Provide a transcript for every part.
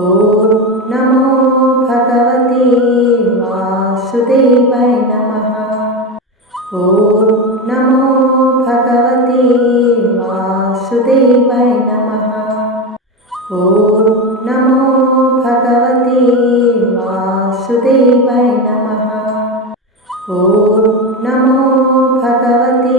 ఓం నమో భగవతే వాసుదేవాయ నమ. ఓం నమో భగవతే వాసుదేవాయ నమ. ఓం నమో భగవతే వాసుదేవాయ నమ. ఓం నమో భగవతే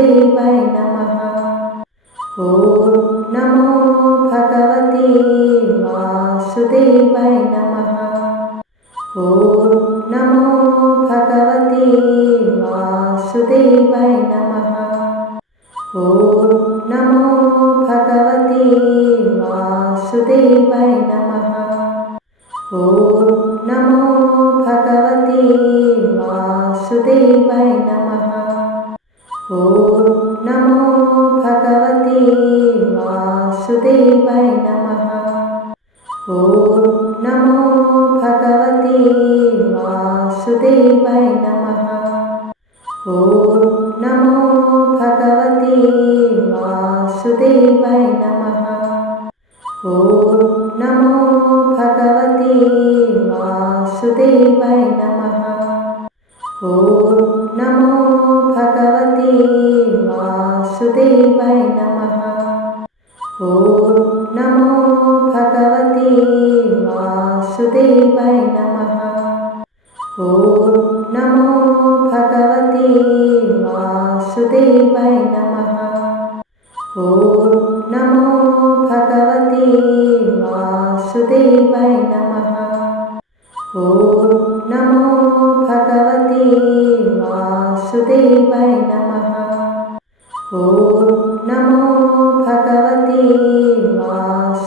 वासुदेवाय नमः ॐ नमो भगवते वासुदेवाय नमः ॐ नमो भगवते वासुदेवाय नमः ॐ नमो भगवते वासुदेवाय नमः నమో భగవతే వాసుదేవాయ నమ. ఓం నమో భగవతే వాసుదేవాయ నమ. ఓం నమో భగవతే వాసుదేవాయ నమ. ఓం నమో భగవతే వాసుదేవాయ నమ.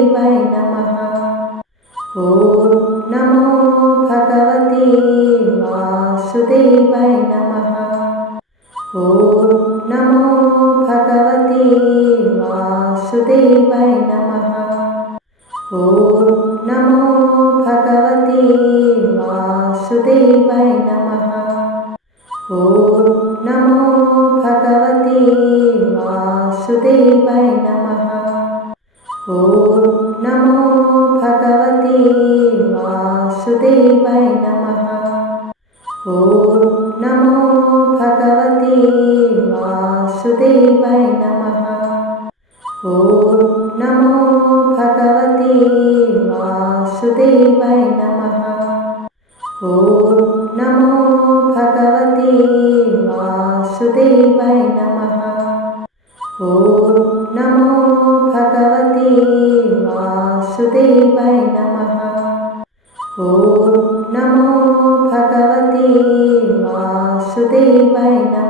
దేవాయ నమ. ఓం నమో భగవతే వాసుదేవాయ నమ. ఓం నమో భగవతే వాసుదేవాయ నమ. ఓం నమో భగవతే వాసుదేవాయ నమ. నమో భగవతే వాసుదేవాయ నమ ఓం నమో భగవతే వాసుదేవాయ నమ ఓం నమో భగవతే వాసుదేవాయ నమ ఓం నమో భగవతే వాసుదేవాయ నమ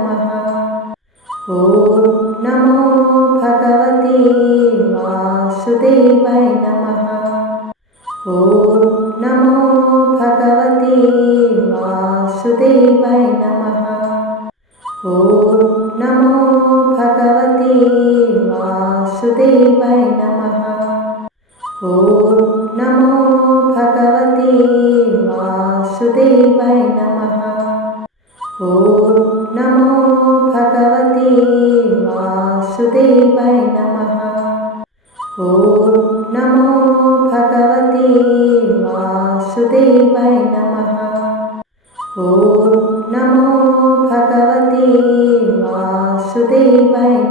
భగవతే వాసుదేవాయ నమ. ఓం నమో భగవతే వాసుదేవాయ నమ. ఓం నమో భగవతే వాసుదేవాయ నమ. ఓం నమో భగవతే వాసుదేవాయ నమ. ఓం నమో భగవతే వాసుదేవాయ